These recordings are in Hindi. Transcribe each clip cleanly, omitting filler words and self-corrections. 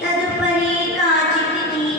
तदुपरि काचित्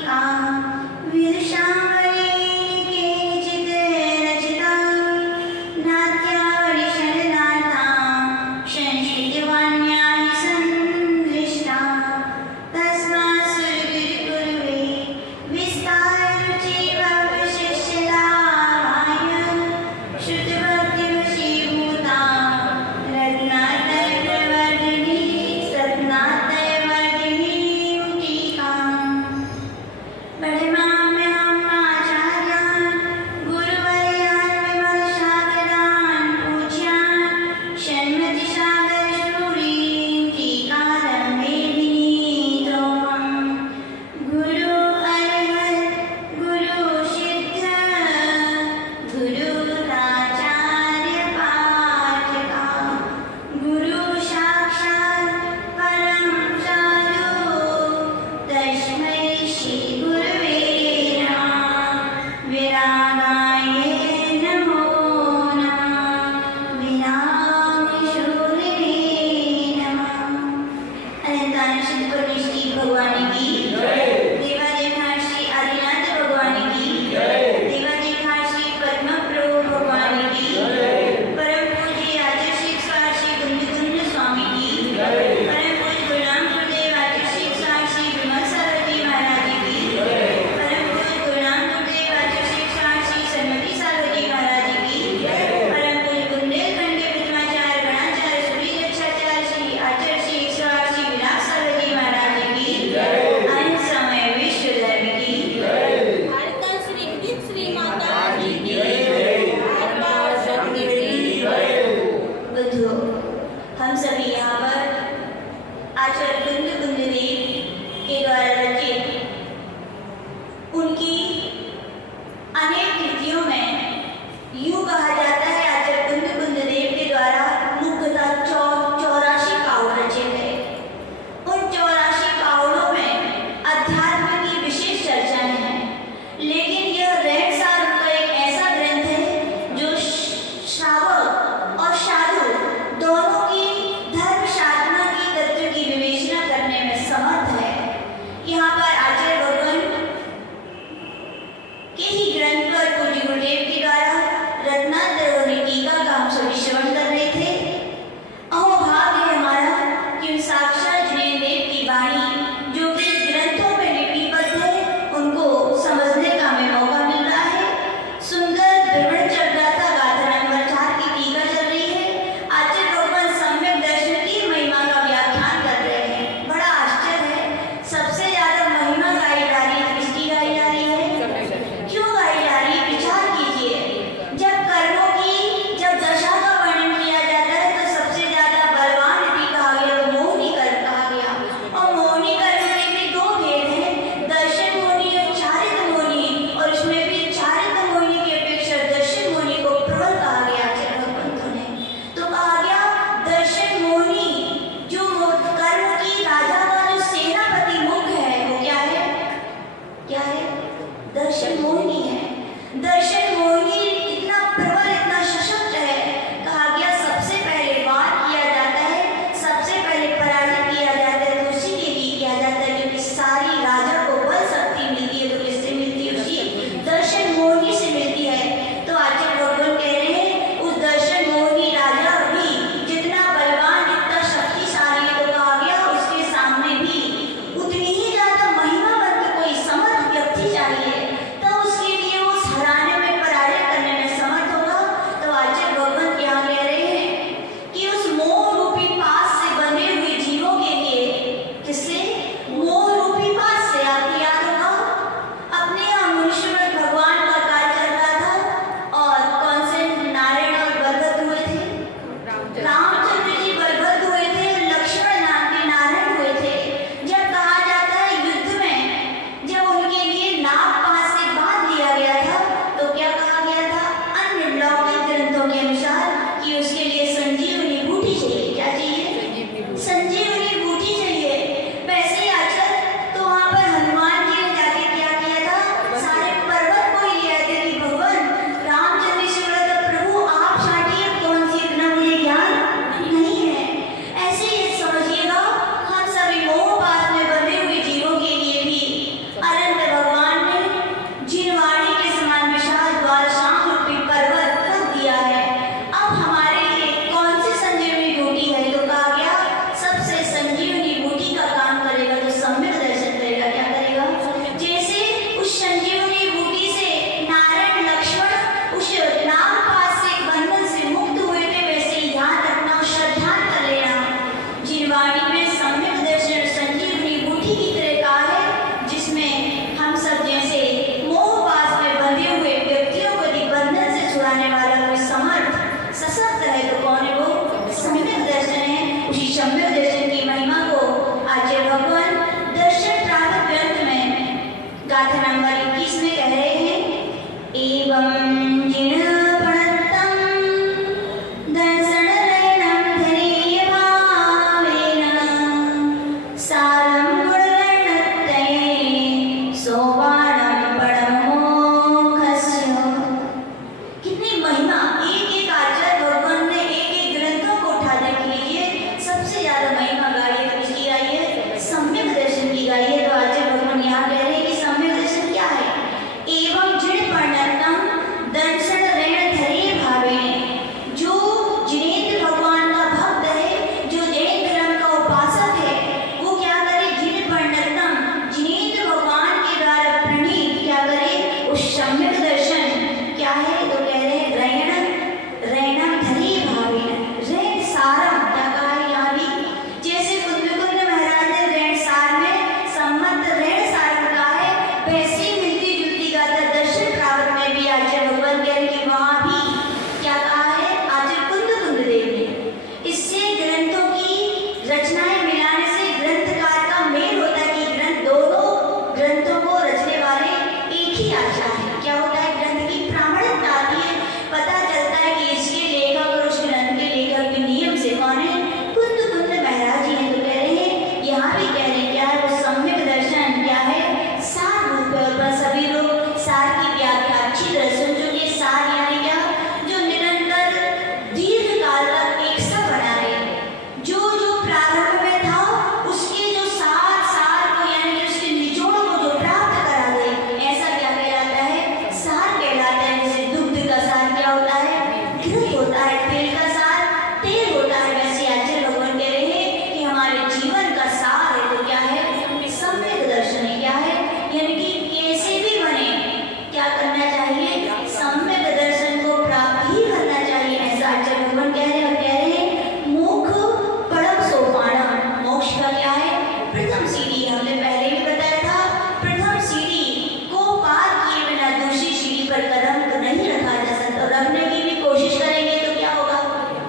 हमने पहले भी बताया था, प्रथम सीढ़ी को पार किए बिना दूसरी सीढ़ी पर कदम नहीं रखा जा सकता। और रखने की भी कोशिश करेंगे तो क्या होगा?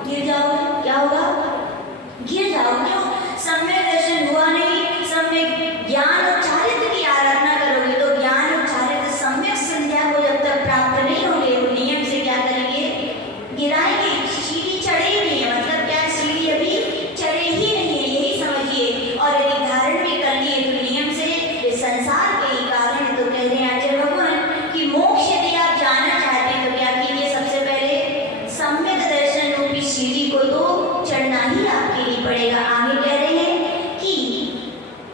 गिर जाओगे। क्या होगा? गिर जाओगे। क्यों? सम्यक दर्शन हुआ नहीं। सम्यक ज्ञान और चारित्र की आराधना करोगे तो ज्ञान और चारित्र सम्यक संध्या को जब तक प्राप्त नहीं होंगे, वो नियम से क्या करेंगे? गिराएंगे। सीढ़ी चढ़े ही नहीं है, मतलब क्या? सीढ़ी अभी चढ़े ही नहीं है, यही समझिए। और यदि धारण भी कर लिए तो नियम से वे संसार के ही कारण है। तो कह रहे हैं आचार्य भगवान कि मोक्ष यदि आप जाना चाहते हैं तो क्या कीजिए? सबसे पहले सम्यक दर्शन रूपी सीढ़ी को तो चढ़ना ही आपके लिए पड़ेगा। आगे कह रहे हैं कि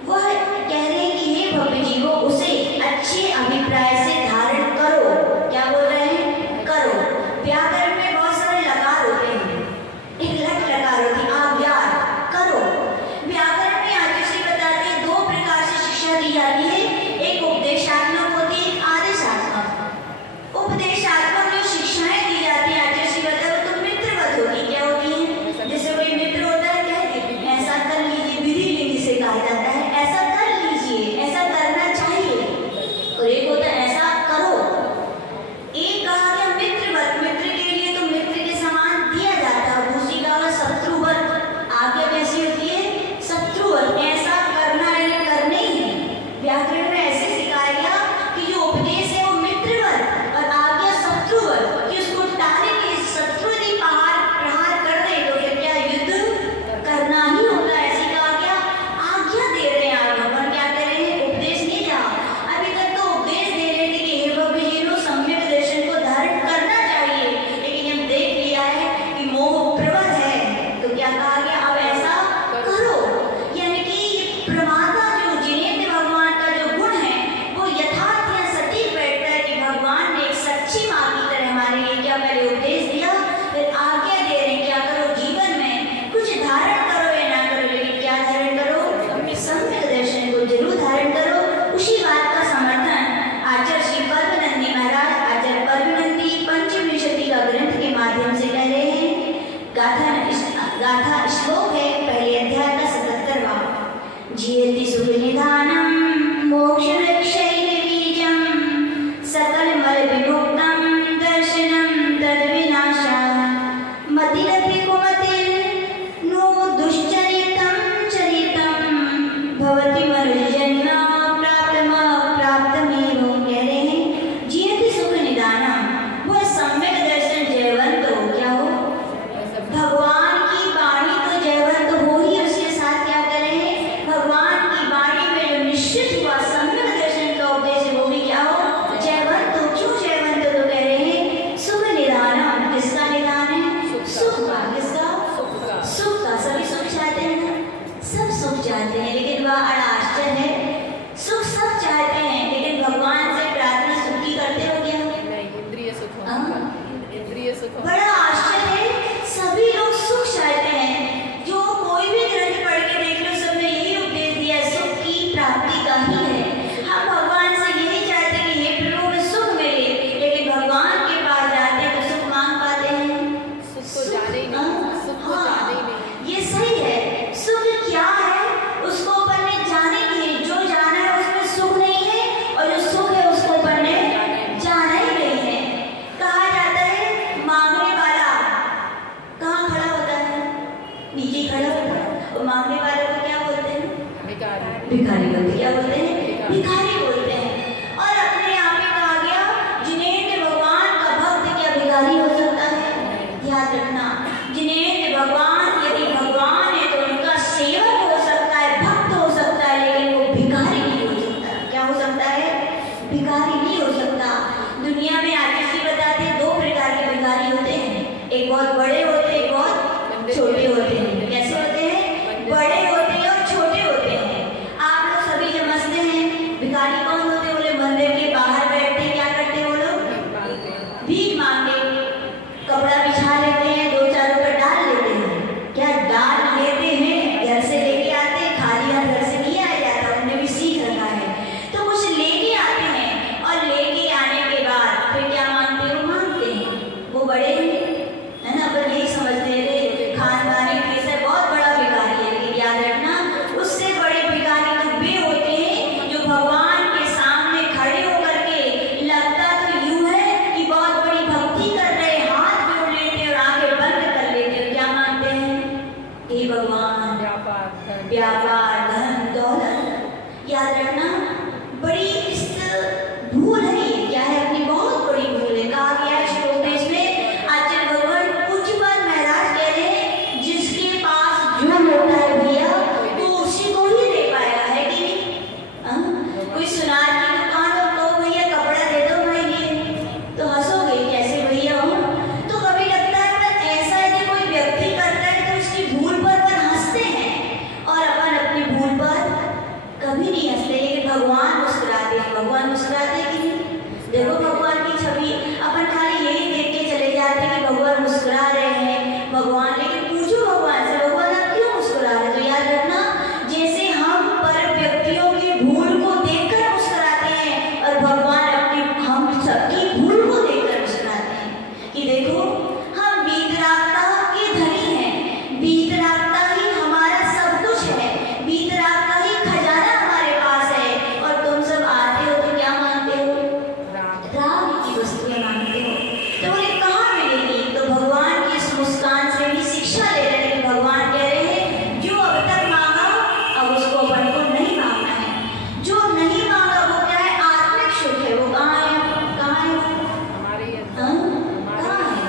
वह कह रहे हैं कि हे भव्य जीवो, उसे अच्छे अभिप्राय से धारण करो। क्या बोल रहे हैं? करो। व्याकरण में बहुत सारे लकार होते हैं, एक लट लकार होती है, आज्ञा करो। व्याकरण में आचार्य श्री बताते हैं दो प्रकार से शिक्षा दी जाती है, एक उपदेशात्मक होती है, एक आदेशात्मक। उपदेशात्मक जो शिक्षाएं दी जाती है आचार्य श्री बताते हैं तो मित्रवत होती। क्या होती है? जैसे कोई मित्र होता है, कहते ऐसा कर लीजिए, विधि विधि से कहा जाता है, ऐसा कर लीजिए, ऐसा करना चाहिए। और एक होता है ऐसा करो। एक कहा गया मित्रवत, मित्र के लिए तो मित्र के समान दिया जाता है। दूसरी कहा गया शत्रुवत, आगे कैसी होती है? शत्रुवत। ऐसा करना है, करने ही है। व्याकरण में ऐसे सिखाया गया कि जो उपदेश है वो मित्रवत और आगे शत्रुवत, कि उसको टालेंगे। शत्रु यदि प्रहार कर रहे तो फिर क्या? युद्ध करना ही होगा। ऐसी कहा गया। आज्ञा दे रहे हैं आप भगवान, क्या कह रहे हैं? उपदेश नहीं जा। अभी तक तो उपदेश दे रहे थे कि हे भव्य जीवो, सम्यक दर्शन को धारण करना चाहिए, लेकिन हम देख लिया है कि मोह प्रबल है, तो क्या कहा गया? अब ऐसा करो। यानी कि प्रमाता जो जिनेन्द्र भगवान का जो गुण है वो यथार्थ या सटीक बैठता है कि भगवान ने एक सच्ची माँ की तरह हमारे लिए क्या पहले उपदेश दिया, फिर आज्ञा दे रहे हैं क्या करो? जीवन में कुछ धारण करो या ना करो, लेकिन क्या धारण करो? सम्यक दर्शन को जरूर धारण करो। उसी बात का समर्थन आचार्य श्री पर्वनंदी महाराज, आचार्य पर्वनंदी पंचविंशति का ग्रंथ के माध्यम से कह रहे हैं। गाथा श्लोक है पहले अध्याय का 77वां। जीयति सुख निधानम मोक्ष लक्ष्य बीजम सकल मल विमुक्तम दर्शनम तद विनाशा मतिरपि कुमतिर् नो दुश्चरितम चरितम भवति मनुजन्म प्राप्तमेव। कह रहे हैं जीयति सुख निधानम, वह सम्यक दर्शन जयवंत हो। क्या हो? भगवान की वाणी तो जयवंत हो ही, उसके साथ क्या करें? भगवान की वाणी में जो निश्चित हुआ सम्यक दर्शन का उपदेश है वो भी क्या हो? जयवंत हो। क्यों जयवंत हो? तो कह रहे हैं सुख निधानम। किसका निधान है? सुख का। किसका? सुख का। सभी सुख चाहते हैं ना? सब सुख चाहते हैं, लेकिन वह बड़ा आश्चर्य है, सुख सब चाहते हैं लेकिन भगवान से प्रार्थना सुख की करते हो क्या? इंद्रिय सुख। इंद्रिय सुख बड़ा आश्चर्य है, सभी लोग सुख चाहते हैं। जो कोई भी ग्रंथ पढ़ के देख लो, सब में यही उपदेश दिया है, सुख की प्राप्ति का ही है। हम भगवान से यही चाहते हैं कि हे प्रभु हमें सुख मिले, लेकिन भगवान के पास जाते हैं तो सुख मांग पाते हैं? सुख को जाने ही नहीं, सुख को जाने ही नहीं। ये सही है। सुख क्या है उसको अपन ने जाने नहीं है। जो जाना है उसमें सुख नहीं है, और जो सुख है उसको अपन ने जाना ही नहीं है। कहा जाता है मांगने वाला कहाँ खड़ा होता है? नीचे खड़ा होता है। और मांगने वाले को क्या बोलते हैं? भिखारी। भिखारी बोलते हैं। क्या बोलते हैं? भिखारी बोलते हैं। और अपने यहाँ पे कहा गया जिनेन्द्र भगवान का भक्त क्या भिखारी हो सकता है? याद रखना, जिनेन्द्र भगवान यदि भगवान है तो उनका सेवक हो सकता है, भक्त हो सकता है, लेकिन वो भिखारी नहीं हो सकता। क्या हो सकता है? भिखारी नहीं हो सकता। दुनिया में आचार्य श्री बताते हैं दो प्रकार के भिखारी होते हैं, एक बहुत बड़े होते हैं, एक बहुत छोटे होते हैं। कैसे होते हैं? बड़े होते हैं और छोटे होते हैं। आप लोग सभी समझते हैं भिखारी कौन होते हैं? बोले मंदिर के बाहर बैठते हैं, क्या करते हैं वो लोग? भीख मांगे, कपड़ा बिछा लेते हैं, 2-4 रुपए डाल लेते हैं। क्या डाल लेते हैं? घर से लेके आते हैं, खाली हाथ घर से नहीं आया जाता, उन्होंने भी सीख रखा है। तो कुछ लेके आते हैं और लेके आने के बाद फिर क्या मांगते हैं? वो मांगते हैं, वो बड़े हैं, है ना? पर यही समझते हैं खानदानी केस है, बहुत बड़ा भिखारी है। लेकिन याद रखना उससे बड़े भिखारी तो वे होते रखना, बड़ी इस भूल है ये, क्या है, अपनी बहुत बड़ी भूल है। कहा गया है श्लोक में, इसमें आचार्य भगवान पूज्यपाद महाराज कह रहे हैं, जिसके पास जो होता है भैया वो उसी को ही दे पाएगा, है कि नहीं? कोई सुनार की दुकान हो तो भैया कपड़ा दे दो भाई, तो हंसोगे कैसे भैया हो? तो कभी लगता है पर ऐसा यदि कोई व्यक्ति करता है तो उसकी भूल पर हंसते हैं, और अपन अपनी भूल पर कभी नहीं हंसते, लेकिन भगवान मुस्कुराते हैं। भगवान मुस्कुराते हैं कि नहीं? देखो भगवान की छवि, अपन खाली यही देख के चले जाते हैं कि भगवान मुस्कुरा रहे हैं भगवान, लेकिन पूछो भगवान से, भगवान आप क्यों मुस्कुरा रहे हैं? तो याद रखना, जैसे हम पर व्यक्तियों की भूल को देखकर मुस्कुराते हैं, और भगवान अपनी हम सबकी भूल को देखकर मुस्कुराते हैं कि देखो हम वीतरागता के धनी हैं, वीतरागता ही हमारा सब कुछ है, वीतरागता ही खजाना हमारे पास है, और तुम सब आते हो तो क्या मानते हो? राग की वस्तुएं मानते हो। तो बोले कहाँ मिलेगी? तो भगवान की इस मुस्कान से भी शिक्षा ले रहे हैं। भगवान कह रहे हैं जो अब तक मांगा अब उसको अपन को नहीं मांगना है, जो नहीं मांगा वो क्या है? आत्मिक सुख है। वो कहाँ है? कहाँ है? हमारे हाँ? कहाँ है?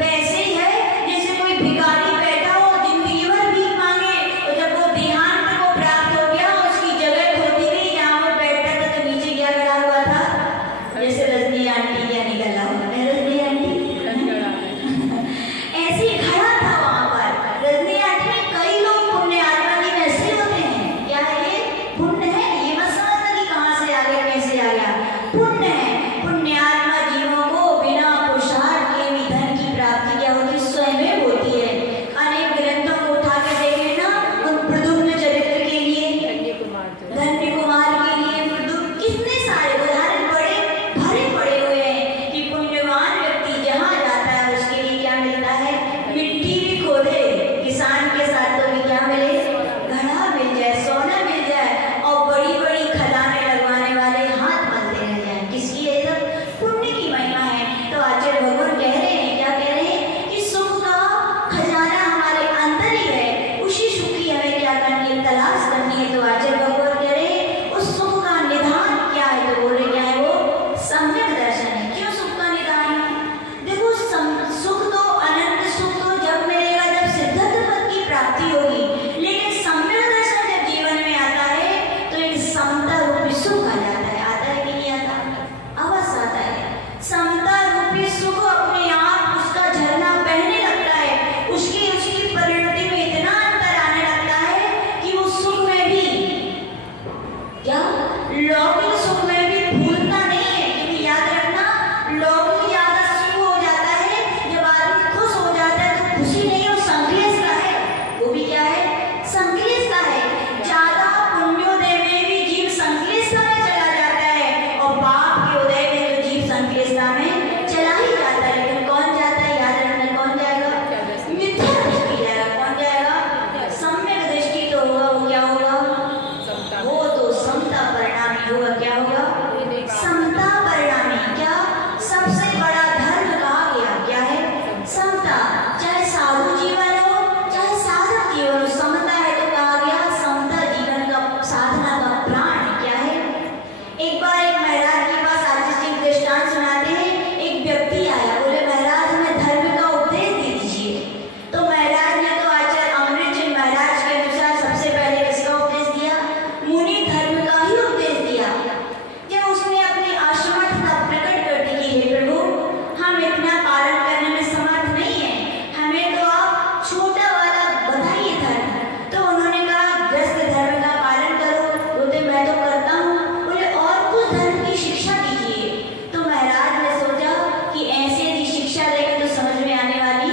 वैसे ही है जैसे कोई भिखारी बैठा हो, जिंदगी भर भीख मांगे, और जब वो देहांत को प्राप्त हो गया, उसकी जगह खोदी गई, जहाँ वो बैठता था तो नीचे क्या गड़ा हुआ था? जैसे रजनी आंटी क्या निकला हुआ है, रजनी आंटी ऐसे ही खड़ा था वहाँ पर। रजनी आंटी में कई लोग पुण्य आत्मा जी में ऐसे होते हैं। क्या है ये? पुण्य है। ये मत समझना कि कहाँ से आ गया, कैसे आ गया, पुण्य है। पुण्य आत्मा जीवों को बिना पुरुषार्थ के भी धन की प्राप्ति क्या होती है? स्वयं होती है। अनेक ग्रंथों को उठा के देख लेना, उन प्रद्युम्न चरित्र के लिए, धन्य कुमार के लिए प्रद्युम्न, कितने सारे उदाहरण बड़े भरे पड़े हुए हैं कि पुण्यवान व्यक्ति जहाँ जाता है उसके लिए क्या मिलता है? मिट्टी भी खोदे किसान के साथ तो भी क्या मिले? घड़ा मिल जाए, सोना मिल जाए, और बड़ी बड़ी खदानें लगवाने वाले हाथ मलते रह जाए। किसकी है? सब पुण्य की महिमा है। तो आचार्य भगवान कह रहे हैं, क्या कह रहे हैं कि सुख का खजाना हमारे अंदर ही है, उसी सुख की हमें क्या करनी है? तलाश करनी है। तो आचार्य भगवान कह रहे हैं उस सुख का निधान क्या है? तो बोल रहे क्या है? वो सम्यक दर्शन है। क्यों सुख का निधान है? देखो सुख तो, अनंत सुख तो जब मिलेगा जब सिद्धत्व पद की प्राप्ति होगी, लेकिन सम्यक दर्शन जब जीवन में आता है तो एक समता रूपी सुख आ जाता है। आता है कि नहीं आता? अवश्य आता है। समता रूपी सुख अपने आप उसका झरना बहने लगता है, उसकी परिणति में इतना अंतर आने लगता है कि वो सुख में भी क्या, लौकिक सुख में भी भूलता नहीं है। क्योंकि याद रखना, लौकिक ज्यादा सुख हो जाता है, जब आदमी खुश हो जाता है तो खुशी नहीं, वो संक्लेश का है। वो भी क्या है? संक्लेश का है। ज्यादा पुण्योदय में भी जीव संक्लेशता में चला जाता है, और पाप के उदय में तो जीव संक्लेशता में चला ही जाता है। लेकिन कौन जाता है? याद रखना, कौन जाएगा? मिथ्या दृष्टि जाएगा। कौन जाएगा? सम्यक दृष्टि तो होगा, वो क्या होगा? वो तो समता परिणामी होगा। क्या होगा? समता परिणामी। क्या? सबसे बड़ा धर्म कहा गया क्या है? समता। चाहे साधु जीवन हो चाहे साधक जीवन हो, समता है तो कहा गया समता जीवन का, साधना का प्राण है। क्या है? एक बार एक महाराज के पास आचार्य जी दृष्टांत सुनाते हैं। एक व्यक्ति आया, बोले महाराज हमें धर्म का उपदेश दे दीजिए। तो महाराज ने तो आचार्य अमृतचंद महाराज के अनुसार सबसे पहले किसका उपदेश दिया? मुनि धर्म का ही उपदेश दिया। जब उसने अपनी असमर्थता प्रकट कर दी कि हे प्रभु, हम इतना पालन करने में समर्थ नहीं है, हमें तो आप छोटा वाला बताइए धर्म। तो उन्होंने कहा ग्रस्त धर्म का पालन करो। बोले मैं तो करता हूँ। बोले और कुछ धर्म की शिक्षा दीजिए। तो महाराज ने सोचा कि ऐसे यदि शिक्षा देंगे तो समझ में आने वाली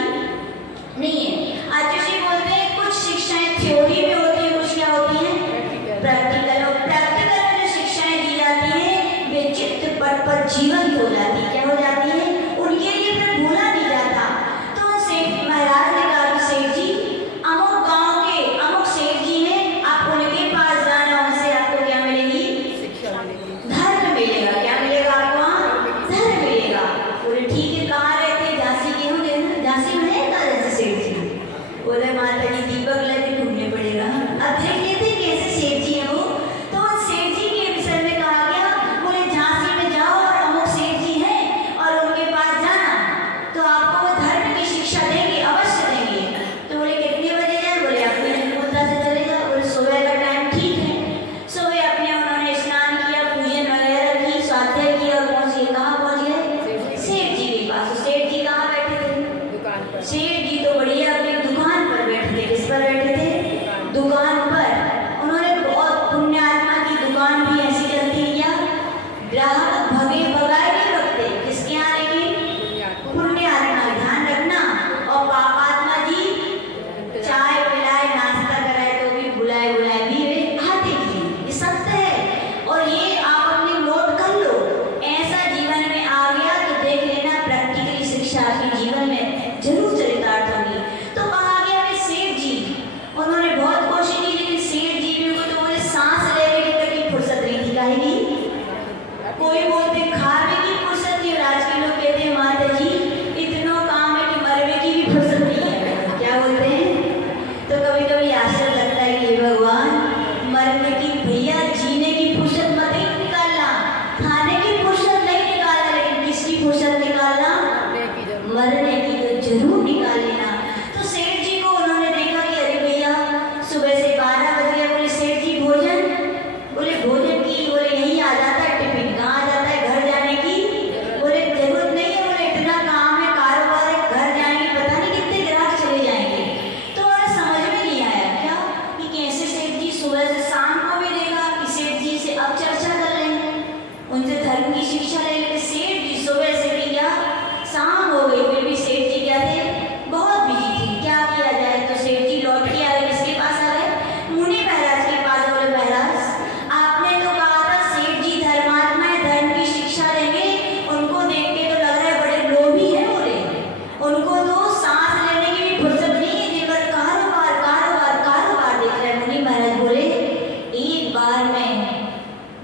नहीं है। आचार्य जी बोलते हैं कुछ शिक्षाएं थ्योरी में होती है, कुछ क्या होती है? प्रैक्टिकल। और प्रैक्टिकल में जो शिक्षाएं दी जाती हैं वे चित्त पट पर जीवंत हो जाती है। क्या हो जाती है? उनके लिए फिर भूला नहीं जाता। तो सेठ महाराज ने कहा कि सेठ जी, अमुक गांव के अमुक सेठ जी हैं, आप उनके पास जाना, उनसे आपको क्या मिलेगी? धर्म मिलेगा। क्या मिलेगा आपको? वहाँ धर्म मिलेगा। बोले ठीक है, कहाँ रहते हैं? झांसी के हो गए, झांसी में है कहाँ जैसे सेठ जी? बोले माता जी दीपक लगे ढूंढने पड़ेगा। अब देख लेते कैसे सेठ जी हैं वो। तो सेठ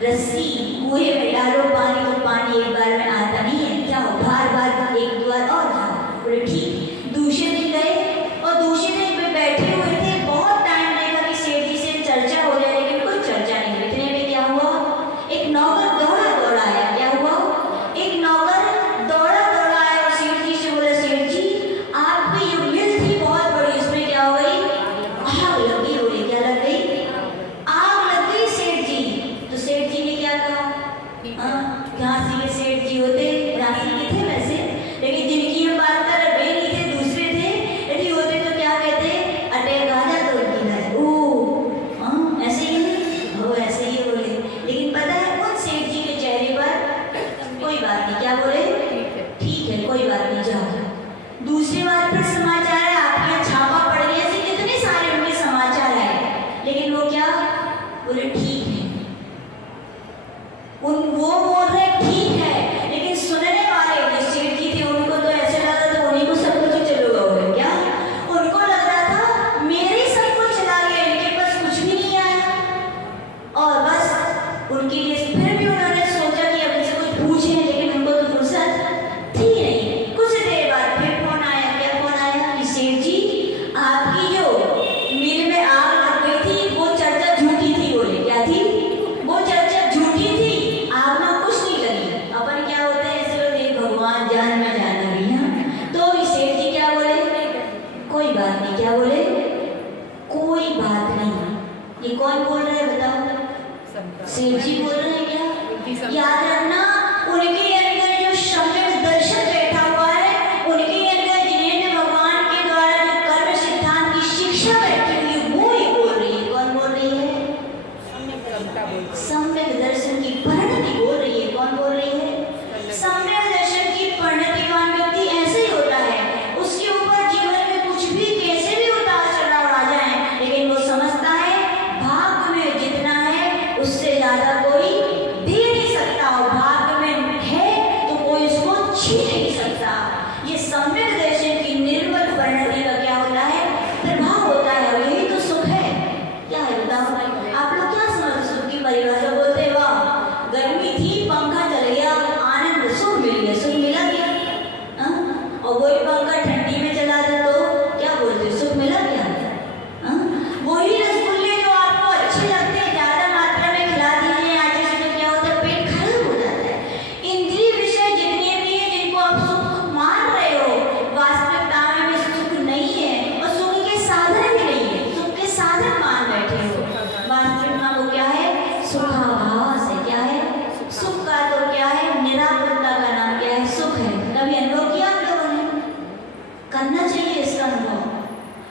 रस्सी कुएं में डालो पानी तो पानी एक बार में आता नहीं है, क्या हो बार बार एक बार और जाओ। बोले ठीक। दूसरे दिन गए और दूसरे दिन पे बैठे हुए थे, बहुत टाइम देखा कि सेठ जी से चर्चा हो जाए लेकिन कोई चर्चा नहीं हुई। इतने में क्या हुआ, एक नौकर दौड़ा दौड़ा आया। क्या हुआ, एक नौकर दौड़ा दौड़ा आया और सेठ जी से बोला, सेठ जी आपकी जो मिल थी बहुत बड़ी, उसमें क्या हो गई, आग लग गई। बोले क्या लग गई, आग लग गई सेठ जी। तो सेठ जी ने क्या कहा, झांसी के सेठ जी होते, झांसी के थे वैसे, लेकिन जिनकी हम बात कर रहे वे नहीं थे, दूसरे थे। यदि होते तो क्या कहते, अटैक आ जाता उनकी लाए, ओ ऐसे ही वो ऐसे ही बोले। लेकिन पता है उन सेठ जी के चेहरे पर कोई बात नहीं, क्या बोले, ठीक है कोई बात नहीं जाओ। दूसरी बार फिर समाचार है आपके यहाँ छापा पड़ गया, ऐसे कितने सारे उनके समाचार आए, लेकिन वो क्या बोले, ठीक है। वो बोल रहे ठीक है, लेकिन सुनने वाले जो सेठ जी थे उनको तो ऐसे लग रहा था उन्हीं को सब कुछ चलेगा। हो गया क्या, उनको लग रहा था मेरे सब कुछ चला गया, इनके पास कुछ भी नहीं आया। और बस उनके लिए फिर भी उन्होंने सोचा कि अब इनसे कुछ पूछे, लेकिन उनको तो फुर्सत थी नहीं। कुछ देर बाद फिर फोन आया। क्या फोन आया कि सेठ जी आपकी जो मिल में आग लग गई थी वो चर्चा झूठी थी। बोले क्या थी, वो चर्चा झूठी थी, आग में कुछ नहीं लगी। अपन क्या होता है ऐसे लोग, देख भगवान जान में जाना भी है। तो सेठ जी क्या बोले, कोई बात नहीं। क्या बोले, कोई बात नहीं। ये कौन बोल रहा है बताओ, सेठ जी बोल रहे हैं क्या। याद रखना उनके अंदर जो सम्यक दर्शन बैठा हुआ है, उनके अंदर जिन्हें भगवान के द्वारा जो कर्म सिद्धांत की शिक्षा बैठी हुई है, वो ही बोल रही है। कौन बोल रही है, सम्यक दर्शन की परिणति बोल रही है। कौन बोल रही है, सम्यक दर्शन की परिणतिवान व्यक्ति ऐसे ही होता है, उसके ऊपर जीवन में कुछ भी कैसे भी उतार चढ़ाव आ जाए, लेकिन वो समझता है भाग्य में जितना है उससे ज्यादा कोई दे नहीं सकता, और भाग्य में है तो कोई उसको छीन नहीं सकता। ये सम्यक दर्शन की निर्मल परिणति का क्या होता है, प्रभाव होता है, और यही तो सुख है। क्या है बताओ आप लोग, क्या समझते सुख की परिभाषा, बोलते वाह गर्मी थी पंखा चल गया, आनंद सुख मिल गया, सुख मिला क्या, और वही पंखा ठंडी में चला दे तो क्या बोलते, सुख मिला क्या। वही रसगुल्ले जो आपको अच्छे लगते हैं ज्यादा मात्रा में खिला दीजिए आगे से, तो क्या होता है, पेट खराब हो जाता है। इंद्रिय विषय जितने भी हैं जिनको आप सुख मान रहे हो, वास्तविकता में सुख नहीं है, और सुख के साधन भी नहीं है, सुख के साधन मान बैठे हो। वास्तविकता वो क्या है, सुखाभास है। क्या है, सुख का तो क्या है, निरापत्ता का नाम क्या है, सुख है। कभी अनुभव किया आप लोगों ने, करना चाहिए इसका अनुभव।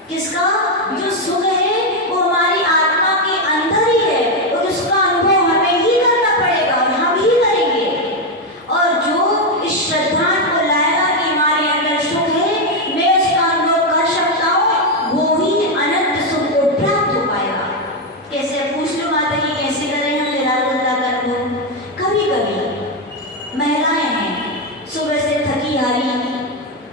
किसका, जो सुख है वो हमारी आत्मा के अंदर ही है, और उसका अनुभव हमें ही करना पड़ेगा, और हम ही करेंगे। और जो इस श्रद्धांत को लाएगा कि हमारे अंदर सुख है, मैं उसका अनुभव कर सकता हूँ, वो ही अनंत सुख को प्राप्त हो पाएगा। कैसे, पूछ लो माता जी कैसे करें हम निरापत्ता का अनुभव। कभी कभी महिलाएं हैं, सुबह से थकी हारी,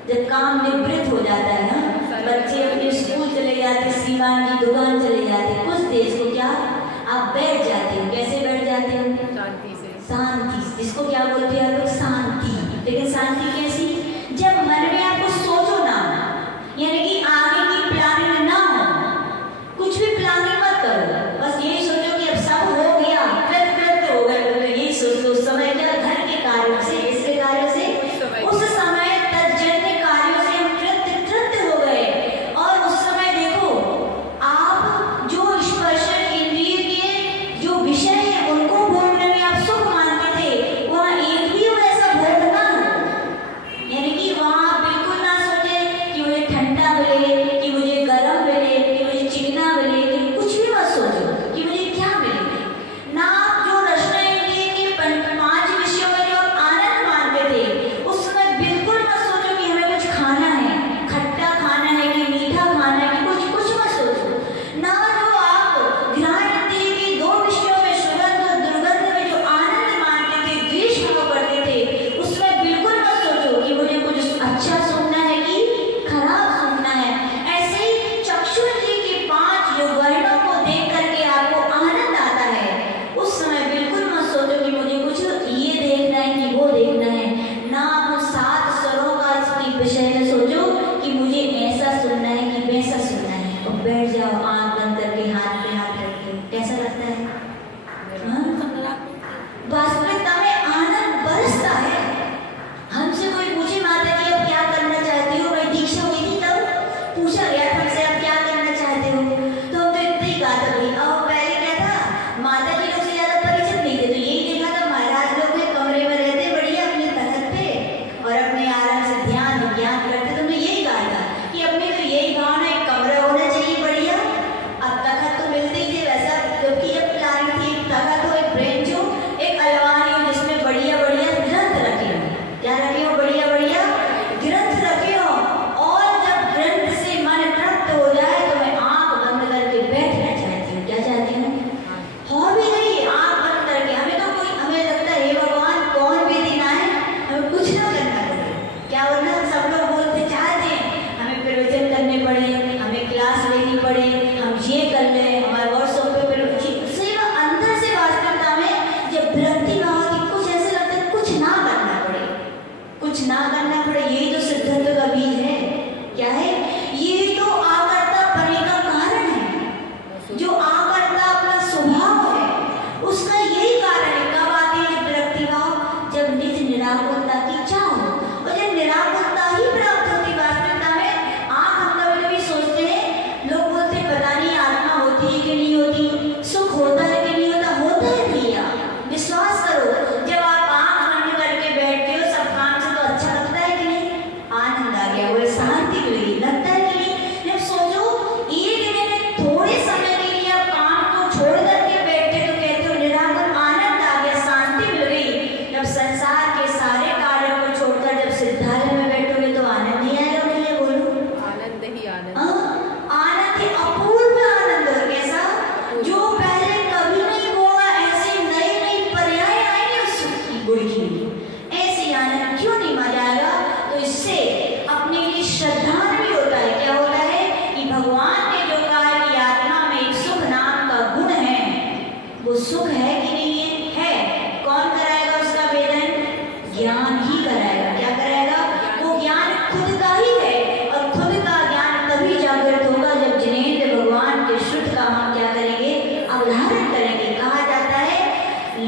जब काम निवृत्त हो जाता है ना, बच्चे अपने स्कूल चले जाते, श्रीमान की दुकान चले जाते, कुछ देर को क्या आप बैठ जाते हो। कैसे बैठ जाते हो, शांति से, शांति, जिसको क्या बोलते हैं आप लोग, शांति। लेकिन शांति कैसी, जब मन में आपको सोचो ना, यानी कि आगे की प्लानिंग ना हो, कुछ भी प्लानिंग मत करो, बस यही सोचो कि अब सब हो गया, कृत हो गए, तो यही सोचो उस समय क्या, घर के कार्यों से, इसके कार्यों से, उस समय तत्जन्य कार्यों से हम कृत हो गए। और उस समय देखो आप जो स्पर्शन इंद्रिय के जो विषय है उनको भोगने में आप सुख मानते थे, वहाँ एक भी वैसा भोग ना हो,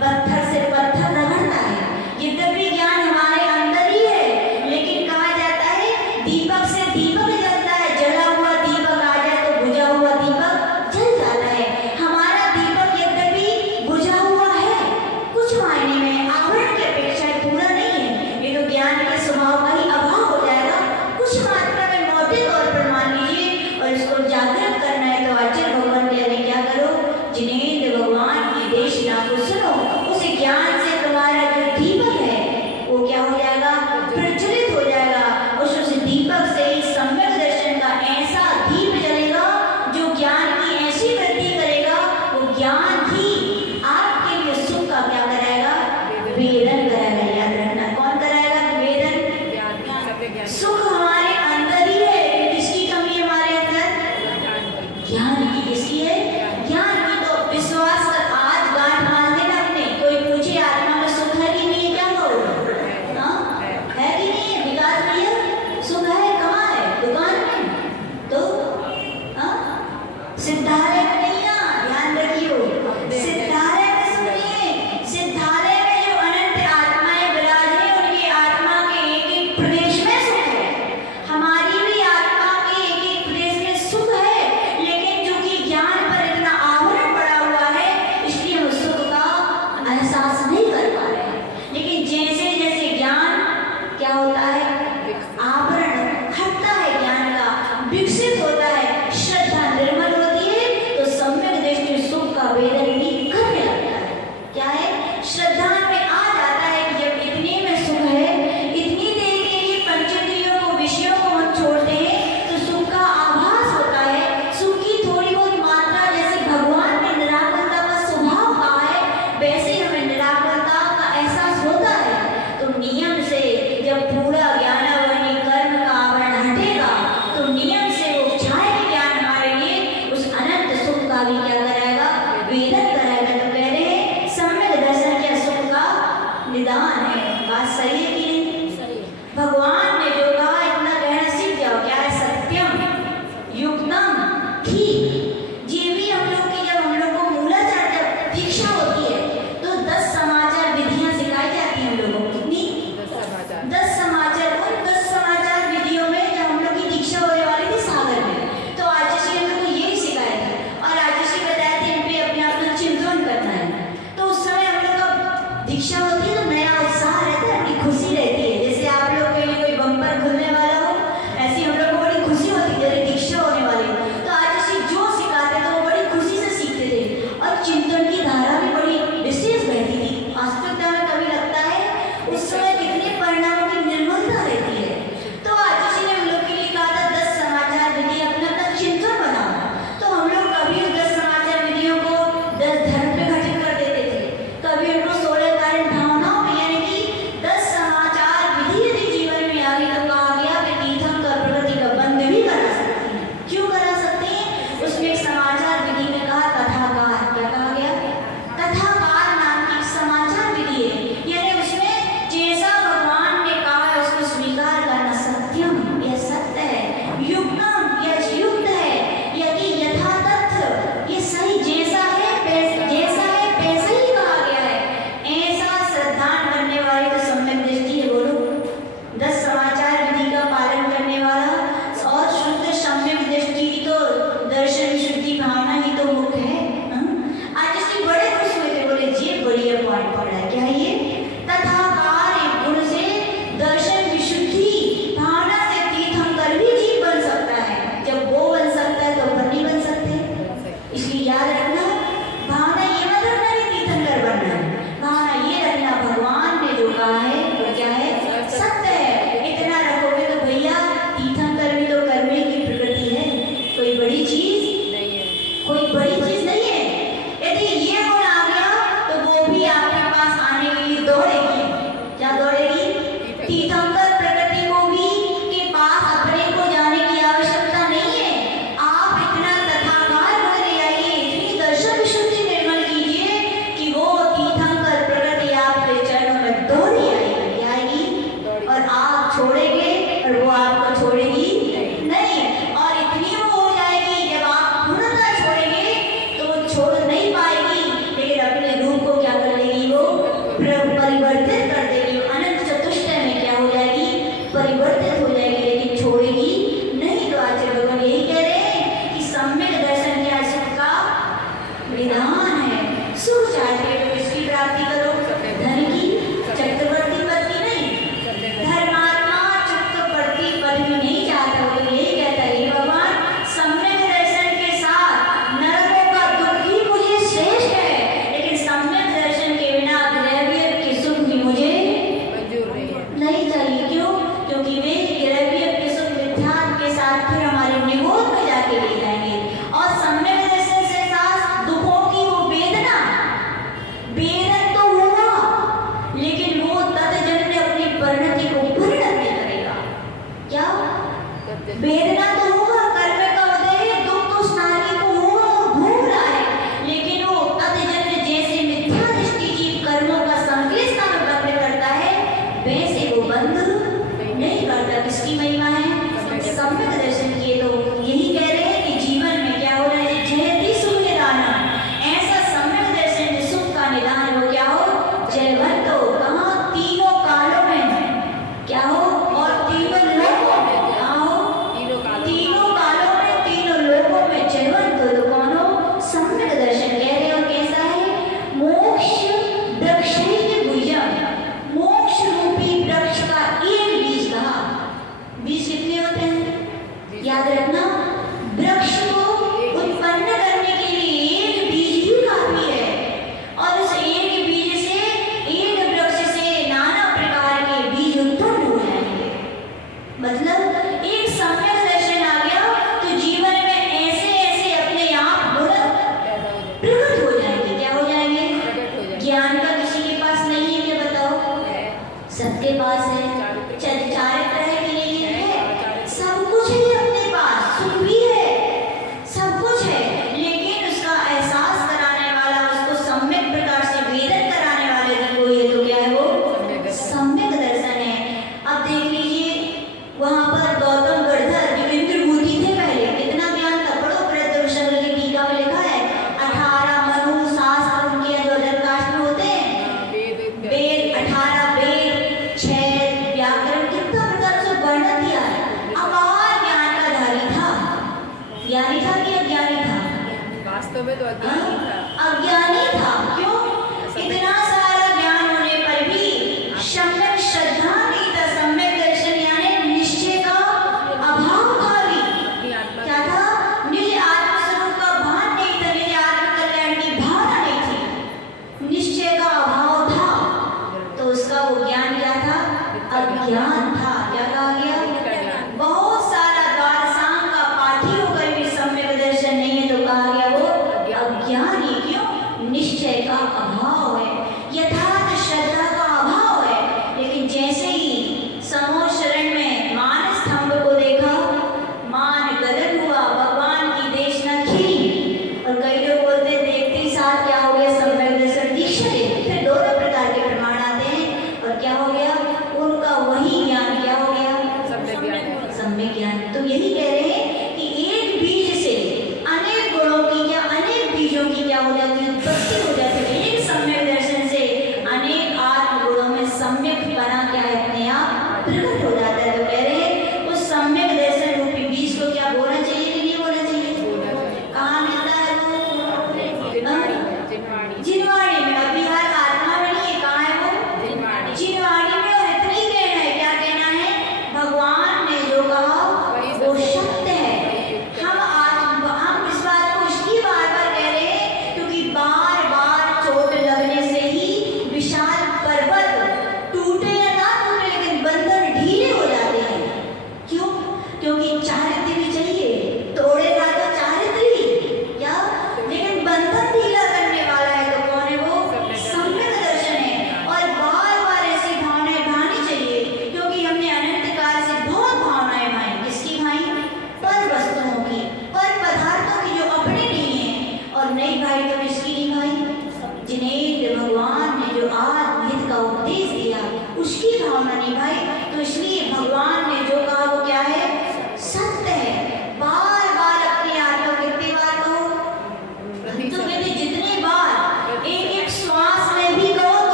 पत्थर से पत्थर रगड़ता है। यद्यपि ज्ञान हमारे अंदर ही है, लेकिन कहा जाता है दीपक से दीपक जलता है। जला हुआ दीपक आ जाए तो बुझा हुआ दीपक जल जाता है। हमारा दीपक यद्यपि बुझा हुआ है, कुछ मायने में आवरण की अपेक्षा पूरा नहीं है। ये तो ज्ञान के स्वभाव का ही अभाव हो जाएगा। कुछ मात्रा में मोटे तौर पर मान लीजिए, और इसको जागृत करना है तो आचार्य भगवान कह रहे क्या करो, जिनेंद्र भगवान की देशना को सुनो। उस ज्ञान से तुम्हारा जो दीपक है वो क्या हो जाएगा, प्रज्वलित हो जाएगा। उस दीपक से ही सम्यक दर्शन का ऐसा दीप जलेगा जो ज्ञान की ऐसी वृद्धि करेगा। वो ज्ञान ही आपके लिए सुख का क्या कराएगा, वेदन कराएगा। याद रखना, कौन कराएगा वेदन? सुख हमारे अंदर ही है। किसकी कमी है हमारे अंदर? ज्ञान की। किसकी है? ज्ञान की। तो विश्वास कर आज गांठ बांध देना अपने। कोई पूछे आत्मा में सुख है कि नहीं है, क्या कहो? हाँ है कि नहीं है? विकास भैया सुख है, कहाँ है? दुकान में तो हाँ, सिद्धालय में नहीं है। ध्यान रखियो, सिद्धालय में सुनिए, सिद्धालय में जो अनंत आत्माएं विराजे उनकी आत्मा के एक एक प्रदेश में सुख है। हमारी भी आत्मा के एक एक प्रदेश में सुख है, लेकिन जो कि ज्ञान पर इतना आवरण पड़ा हुआ है, इसलिए हम सुख का एहसास नहीं कर पा रहे हैं। लेकिन जैसे जैसे ज्ञान क्या होता है, आवरण हटता है, ज्ञान का विकसित होता है, श्रद्धा निर्मल होती है, तो सम्यक दृष्टि सुख का वेदन भी करने लगता है। क्या है? श्रद्धा में आ जाता है कि जब इतने में सुख है, इतनी देर के लिए पंचेंद्रियों को, विषयों को हम छोड़ते हैं तो सुख का आभास होता है। सुख की थोड़ी बहुत मात्रा, जैसे भगवान ने निराकुलता का स्वभाव कहा है, वैसे ही हमें निराकुलता का एहसास होता है। तो नियम से जब पूरा ज्ञानावरणी कर्म का आवरण हटेगा, तो नियम से वो छाया ज्ञान हमारे लिए उस अनंत सुख का भी क्या कराएगा, वेदन कराएगा। तो कह रहे हैं सम्यक दर्शन क्या सुख का निदान है। बात सही है कि नहीं? भगवान ने जो कहा इतना कहना सीख जाओ। क्या है? सत्यम युक्तम ठीक। ये भी हम लोग की, जब हम लोग को मूलाचार जब दीक्षा होती है तो 10 समाचार विधियां सिखाई जाती हैं हम लोगों को। कितनी? 10 समाचार। उन 10 समाचार विधियों में जब हम लोग की दीक्षा होने वाली थी सागर में, तो आचार्य हम लोग को यही सिखाया था, और आचार्य बताया थे इन पे अपने आप को चिंतन करना है। तो उस समय हम लोग का दीक्षा होती है तो नया उत्साह रहता है, अपनी खुशी रहती है। जैसे आप लोग के लिए कोई बम्पर खुलने वाला हो, ऐसी हम लोग को बड़ी खुशी होती है जैसे दीक्षा होने वाली हो। तो आचार्य जो सिखाते थे वो बड़ी खुशी से सीखते थे, और चिंतन की धारा भी बड़ी विशेष बहती थी। वास्तविकता में कभी लगता है उस समय कितने परिणामों की निर्मलता रहती है। तो आचार्य ने हम लोग के लिए कहा था 10 समाचार विधि अपना अपना चिंतन बनाओ। तो हम लोग कभी उस 10 समाचार विधियों को 10 धर्म पे घटित कर देते थे, कभी उनको 16 कारण भावनाओं में, यानी कि 10 समाचार विधि यदि जीवन में आ गई तो कहा गया कि तीर्थंकर प्रकृति का बंध भी करा सकते हैं। क्यों करा सकते हैं? उसमें एक समाचार विधि में कहा तथाकार। क्या कहा गया? तथाकार नाम की एक समाचार विधि है, यानी उसमें जैसा भगवान ने कहा है उसको स्वीकार करना। सत्यम, यह सत्य है। युक्तम, यह युक्त है। यदि यथा तथ्य, ये सही जैसा है वैसा ही कहा गया है। ऐसा श्रद्धान बनने वाले तो सम्यक दृष्टि है। बोलो, 10 समाचार विधि का पालन करने वाला और शुद्ध सम्यक दृष्टि की तो दर्शन विशुद्धि भावना ही तो मुख्य है। आज इसलिए बड़े खुश हुए थे, बोले जी बढ़िया पॉइंट पड़ा है। क्या है ये? तथाकार एक गुण से दर्शन विशुद्धि भावना से तीर्थंकर भी जीव बन सकता है। जब वो बन सकता है तो अपन नहीं बन सकते। इसलिए याद रखना, भावना ये मत रखना कि तीर्थंकर बनना है। भावना ये रखना भगवान ने जो कहा है वो क्या है? सत्य है। इतना रखोगे तो भैया तीर्थंकर भी तो कर्म की प्रकृति है, कोई बड़ी चीज नहीं है। कोई बड़ी चीज नहीं है। यदि ये गुण आ गया तो वो भी आपके पास परिवर्तित कर देगी, अनंत चतुष्टय में क्या हो जाएगी, परिवर्तित हो जाएगी, लेकिन छोड़ेगी नहीं। तो आचार्य भगवान यही कह रहे हैं कि सम्यक दर्शन क्या सुख का विधान है। सुख चाहते हो इसकी प्राप्ति करो, धन की, चक्रवर्ती पद की नहीं, धर्मात्मा चक्रवर्ती पद भी नहीं चाहता हो, तो यही कहता है हे भगवान सम्यक दर्शन के साथ नरकों का दुख ही मुझे श्रेष्ठ है, लेकिन सम्यक दर्शन के बिना ग्रहवीय के सुख भी मुझे मंजूर नहीं है। नहीं चाहिए। क्यों? क्योंकि वे ग्रहवीय के सुख मिथ्यात्व के साथ फिर हमारे निगोद में जाके ले जाएंगे, और सम्यक दर्शन से साथ दुखों की वो वेदना, वेदन तो होगा लेकिन वो तत्जन्य अपनी परिणति को परिणत नहीं करेगा। क्या वेदना तो होगा, कर्म का उदय, दुख तो स्नानी को होगा, भूख रहा है, लेकिन वो तत्जन्य जैसे मिथ्या दृष्टि जीव कर्मों का संक्लिष्टता में बंद करता है, वैसे वो बंद नहीं करता। किसकी महिमा है? सम्यक दर्शन किए। तो यही कह रहे हैं कि जीवन में क्या हो रहा है, जयति सुख निदान, ऐसा सम्यक दर्शन जो सुख का निदान हो क्या हो, जयवंत हो। कहाँ? तीनों कालों में क्या हो, और तीनों लोकों में क्या हो, तीनों कालों में, तीनों लोकों में जयवंत हो। तो कौन हो? सम्यक दर्शन कह रहे हो। कैसा है? मोक्ष वृक्षैः भुजम्, मोक्ष रूपी वृक्ष का एक बीज कहा। बीज कितने होते हैं याद रखना, वृक्ष को उत्पन्न करने के लिए एक बीज ही काफी है, और उस एक बीज से, एक वृक्ष से नाना प्रकार के बीज उत्पन्न हो जाएंगे। मतलब एक सम्यक दर्शन आ गया तो जीवन में ऐसे ऐसे अपने आप गुण प्रकट हो जाएंगे। क्या हो जाएंगे? ज्ञान का किसी के पास नहीं है क्या बताओ? सबके पास है। चारित्र है कि नहीं है? सब कुछ है अपने पास, सुख भी है, सब कुछ है, लेकिन उसका एहसास कराने वाला, उसको सम्यक प्रकार से वेदन कराने वाले की कोई है तो क्या है वो? सम्यक दर्शन है। अब देख लीजिए वहां पर गौतम गढ़धर जो इंद्रभूति थे पहले, कितना ज्ञान था, पढ़ो प्रद्युम्न की टीका में लिखा है 18 मनु शास्त्र उनके जो अदरकाश में होते हैं, वेद 18 वेद 6 व्याकरण, कितना प्रकार से वर्णन दिया है। अपार ज्ञान का धारी था। ज्ञानी था कि अज्ञानी था? वास्तव में तो अज्ञानी था। अज्ञानी था। क्यों? इतना सारा ज्ञान होने पर भी सम्यक श्रद्धा नहीं था, सम्यक दर्शन यानी निश्चय का अभाव था भी। क्या था? निज आत्मस्वरूप का भान नहीं था, निज आत्मकल्याण की भावना नहीं थी, निश्चय का अभाव था। तो उसका वो ज्ञान क्या था? अज्ञान था। क्या कहा गया? बहुत सारा द्वार सांग का पाठी होकर भी सम्यक दर्शन नहीं है तो कहा गया वो अज्ञान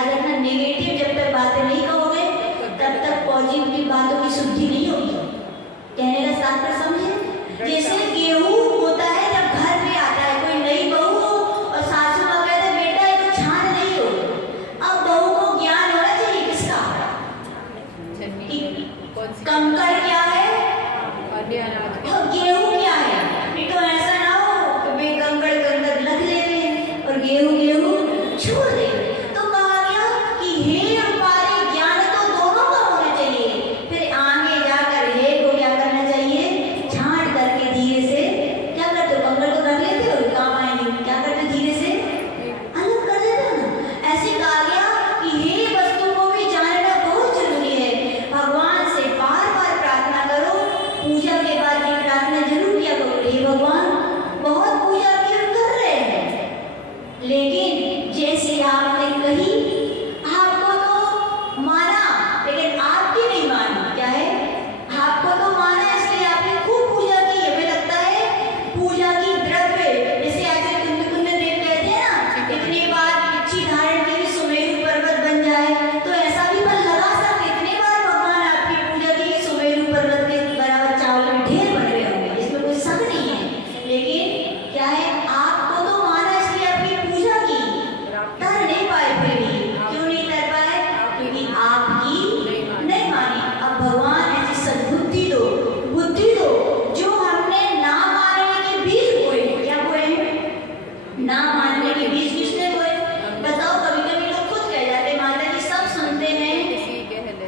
याद रखना, नेगेटिव जब तक बातें नहीं कहोगे तब तक पॉजिटिव बातों की शुद्धि नहीं होगी। कहने का तात्पर्य समझे? जैसे गेहूं होता है जब घर में आता है, कोई नई बहू हो और सासू माँ कहते हैं बेटा ये तो छान नहीं हो, अब बहू को ज्ञान होना चाहिए किसका, कंकड़ क्या है और गेहूं क्या है। नहीं तो ऐसा ना हो तो बे कंकड़ कंकड़ लग ले और गेहूं गेहूं छोड़ दे। तो कहा गया कि हे अपारे ज्ञान तो दोनों का होना चाहिए। फिर आगे जाकर हे को क्या करना चाहिए, छांट करके धीरे से क्या करते हो, कंकड़ को रख लेते हो, काम आएंगे, क्या करते हो, धीरे से अलग कर देते हो ना। ऐसे कहा गया कि हे वस्तु को भी जानना बहुत जरूरी है। भगवान से बार बार प्रार्थना करो, पूजा के बाद ये प्रार्थना जरूर किया करो, हे भगवान बहुत पूजा की हम कर रहे हैं, लेकिन जैसे आपने कही आपको तो माना लेकिन आपकी नहीं मानी। क्या है, आपको तो माना इसलिए आपने खूब पूजा की। हमें लगता है पूजा की द्रव्य जैसे आज कुंद देव कहते हैं ना, इतनी बार इच्छी धारण की भी सुमेरु पर्वत बन जाए, तो ऐसा भी मन लगा सकते इतने बार भगवान आपकी पूजा की सुमेरु पर्वत के बराबर चावल में ढेर बन गए होंगे, इसमें कोई शक नहीं है। लेकिन क्या है, आपको तो माना इसलिए आपकी पूजा की, तर नहीं पाए। फिर भी क्यों नहीं तर पाए, क्योंकि आपकी नहीं मानी। अब भगवान ऐसी सद्बुद्धि दो, बुद्धि दो, जो हमने ना मानने के बीज बोए। क्या बोए, ना मानने के बीज किसने बोए बताओ। कभी कभी लोग खुद कह जाते माता जी सब सुनते हैं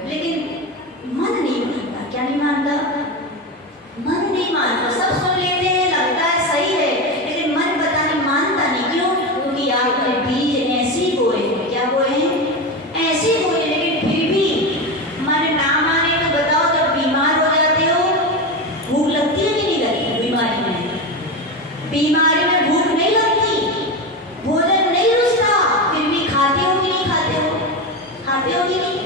लेकिन मन नहीं मानता। क्या नहीं मानता, मन नहीं मानता। सब सुन लेते हैं, लगता है सही है, लेकिन मन पता नहीं मानता नहीं। क्यों, क्योंकि आपने बीज ऐसी बोए। क्या बोए हैं, ऐसी बोए, लेकिन फिर भी मन ना माने। तो बताओ जब बीमार हो जाते हो भूख लगती है कि नहीं लगती, बीमारी में भूख नहीं लगती, भोजन नहीं रुचता, फिर भी खाते हो कि नहीं खाते हो, खाते हो कि नहीं,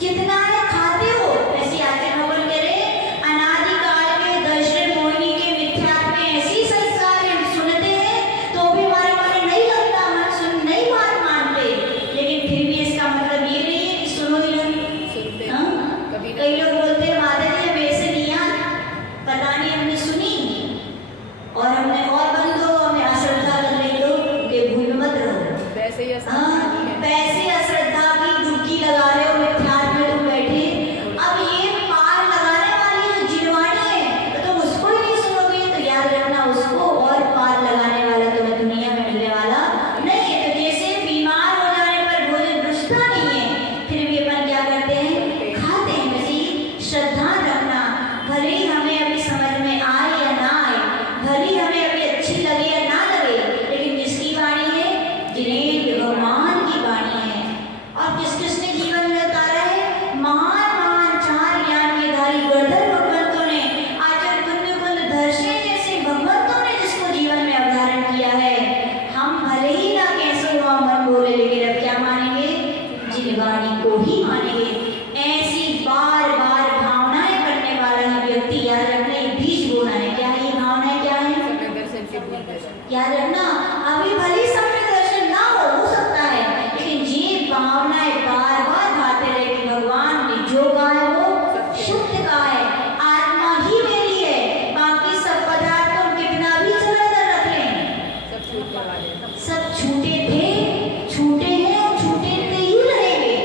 जितना है खाते हो। ऐसे आचार्य भगवान कह रहे अनादिकाल के दर्शन मोहिनी के मिथ्यात्व में ऐसी संस्कार हम सुनते हैं तो भी हमारे मन नहीं लगता, मन सुन नहीं बात मानते। लेकिन फिर भी इसका मतलब ये नहीं है कि सुनो ही नहीं। कई लोग बोलते हैं माता जी हमें ऐसे नहीं याद, पता नहीं हमने सुनी और हमने और बंद हो, हमें अश्रद्धा कर रही हो कि भूल मत रहो। वैसे ही पैसे अश्रद्धा की डुबकी लगा रहे हो, मिथ्यात्व में तुम बैठे। अब ये पार लगाने वाली जो जिनवाणी है तो तुम उसको ही नहीं सुनोगे, तो याद रखना उसको और पार लगाने वाला तुम्हें दुनिया में मिलने वाला नहीं है। तो जैसे बीमार हो जाने पर भोजन रुचता नहीं है, फिर भी अपन क्या करते हैं, खाते हैं। वैसे श्रद्धा रखना, भले ही हमें अभी समझ में आए या ना आए, भले ही हमें अभी अच्छी लगे या ना लगे, लेकिन जिसकी वाणी है, जिन्हें भगवान की वाणी है। और किस किसने जीवन में उतारा है, महान महान चार ज्ञान के धारी गणधर भगवंतों ने, आचार्य कुंद धर्षे जैसे भगवंतों ने जिसको जीवन में अवधारण किया है। हम भले ही ना कैसे हुआ मन बोले, लेकिन अब क्या मानेंगे, जिन वाणी को ही मानेंगे। ऐसी बार बार भावनाएं करने वाला ही व्यक्ति, याद रखना ये बीज बोना है। क्या है ये भावनाएं, क्या है, याद रखना। अभी भले समय दर्शन ना हो सकता है, लेकिन ये भावनाएं बार बार भाते रहे कि भगवान ने जो कहा है वो शुद्ध कहा है, आत्मा ही मेरी है, बाकी सब पदार्थ तुम कितना भी जगह कर रख लें, सब छूटे थे, छूटे हैं और छूटे ही रहेंगे।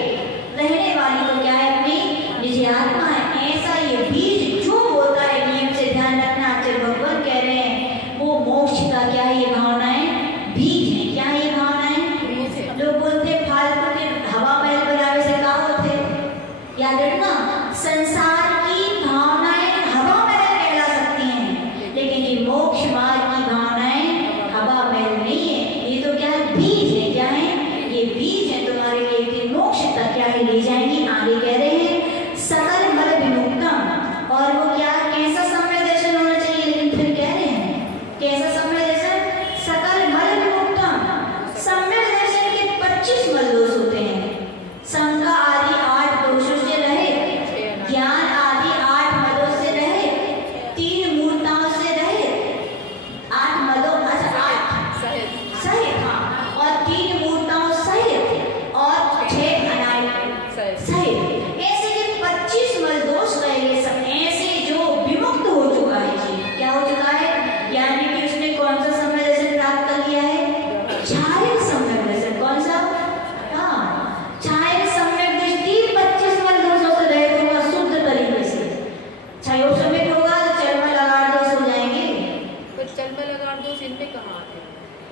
रहने वाली तो क्या है, अपनी निज आत्मा है। ऐसा ये बीज जो होता है, नियम से ध्यान रखना। आचार्य भगवान कह रहे हैं वो मोक्ष का क्या है, ये भावनाएं बीज है। क्या है ये भावनाएं, लोग बोलते फालतू के हवा महल बनावे से क्या होते, याद रखना संसार की भावनाएं हवा महल कहला सकती हैं, लेकिन ये मोक्ष मार्ग की भावनाएं हवा महल नहीं है। ये तो क्या है, बीज है। क्या है, ये बीज है, तुम्हारे लिए एक दिन मोक्ष तक क्या है ले जाएंगी। आगे कह रहे हैं सकल मल विमुक्तम, और वो क्या, कैसा समय दर्शन होना चाहिए, लेकिन फिर कह रहे हैं कैसा समय दर्शन, सकल मल विमुक्तम।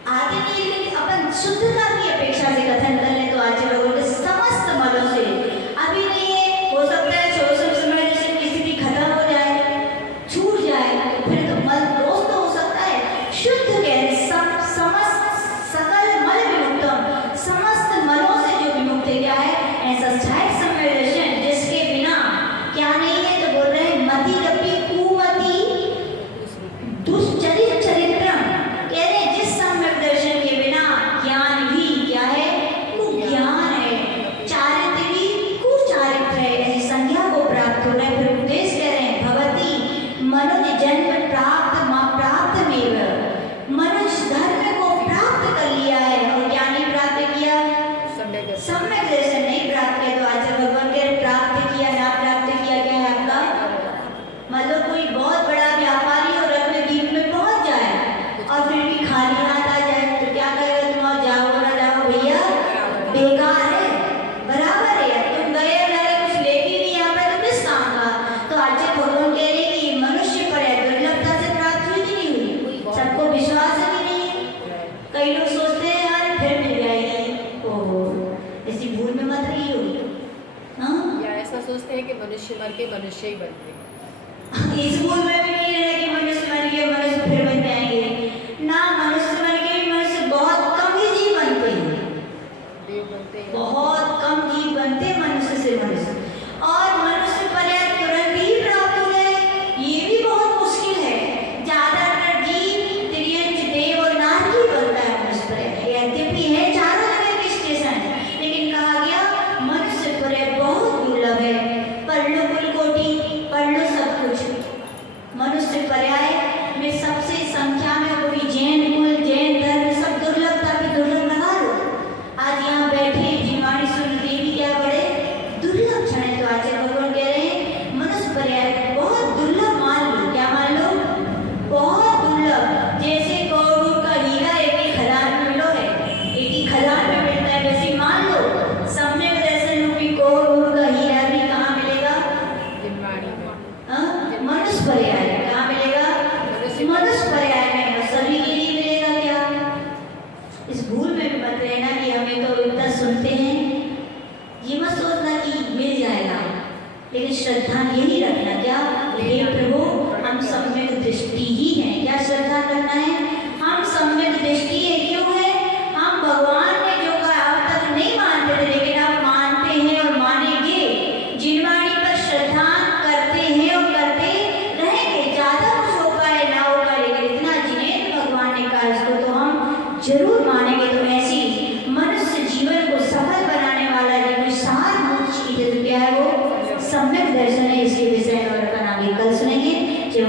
आगे भी यदि अपन शुद्धता की अपेक्षा से कथन कर ले तो आचार्य भगवान के समस्त मलों से अभी नहीं है, हो सकता है सोच समय जैसे की स्थिति खत्म हो जाए, छूट जाए, फिर तो मल दोष तो हो सकता है। शुद्ध के समस्त सकल मल विमुक्तम, समस्त मलों से जो विमुक्त है क्या है, ऐसा छाया समय दर्शन जिसके बिना क्या नहीं है, तो बोल रहे हैं मति रपी कुमति दुष्चरित चरित्रम, कह रहे हैं जिस सम्यक दर्शन के बिना ज्ञान भी क्या है, कुज्ञान है, चारित्र भी कुचारित्र है, ऐसी संज्ञा को प्राप्त हो रहे हैं। फिर उपदेश कह रहे हैं भवती मनुज जन्म प्राप्त मां प्राप्त मेव, मनुष्य धर्म को प्राप्त कर लिया है और क्या नहीं प्राप्त किया, सम्यक दर्शन नहीं प्राप्त किया। तो आचार्य भगवान कह रहे प्राप्त किया ना प्राप्त किया क्या है आपका, मतलब कोई बहुत बड़ा व्यापारी और रत्नदीप में पहुंच जाए और फिर भी खाली हाथ आ जाए तो क्या करेगा, तुम और जाओ ना जाओ भैया बेकार है, बराबर है, तुम गए ना कुछ लेके नहीं यहाँ पे तो किस काम का। तो आचार्य भगवान कह रहे हैं कि मनुष्य पर है दुर्लभता से प्राप्त हुई कि नहीं हुई, सबको विश्वास है कि नहीं है। कई लोग सोचते हैं यार फिर मिल जाएगी, ओहो ऐसी भूल में मत रही हो। हाँ या ऐसा सोचते हैं कि मनुष्य मर के मनुष्य ही बनते हैं। इस भूल में भी नहीं रहना कि मनुष्य बन गए मनुष्य फिर बन जाएंगे ना, मनुष्य बन के भी मनुष्य बहुत कम ही जीव बनते हैं, देव बनते हैं, बहुत कम जीव बनते हैं मनुष्य से मनुष्य, और मनुष्य पर्याय तुरंत ही प्राप्त हो जाए ये भी बहुत मुश्किल है। ज्यादातर जीव त्रियंच देव और नार ही बनता है मनुष्य पर्याय, यद्यपि है चारों जगह के स्टेशन, लेकिन कहा गया मनुष्य पर्याय बहुत दुर्लभ है। पढ़ लो कुलकोटि, पढ़ लो सब कुछ, मनुष्य पर्याय में सबसे संख्या में वो भी जैन कुल जैन धर्म सब दुर्लभता भी दुर्लभ लगा लो। आज यहाँ बैठे जीवाणी सुन देवी क्या बड़े दुर्लभ क्षण है। तो आचार्य भगवान कह रहे हैं मनुष्य पर्याय बहुत दुर्लभ मान लो, क्या मान लो, बहुत दुर्लभ। जैसे कौड़ू का हीरा एक ही खदान में मिलो है, एक ही खदान में मिलता है, वैसे मान लो सम्यक दर्शन रूपी कौड़ू का हीरा भी कहाँ मिलेगा, जिनवाणी में, मनुष्य पर्याय कहाँ मिलेगा, मनुष्य पर्याय में, और सभी के लिए मिलेगा क्या। इस भूल में भी मत रहना कि हमें तो इतना सुनते हैं, ये मत सोचना कि मिल जाएगा, लेकिन श्रद्धा यही रखना क्या, हे प्रभु हम सम्यक दृष्टि ही हैं, क्या श्रद्धा करना है, हम सम्यक दृष्टि है, क्यों है, हम भगवान ने जो कहा अब तक नहीं मानते थे लेकिन अब मानते हैं और मानेंगे, जिनवाणी पर श्रद्धा करते हैं और करते रहेंगे। ज्यादा कुछ हो पाए ना हो पाए लेकिन इतना जिन्हें भगवान ने कहा इसको तो हम जरूर मानेंगे। तो ऐसी मनुष्य जीवन को सफल बनाने वाला जो सारभूत चीज है तो क्या है वो सम्यक दर्शन है। इसके विषय में अपन आगे कल सुनेंगे। जो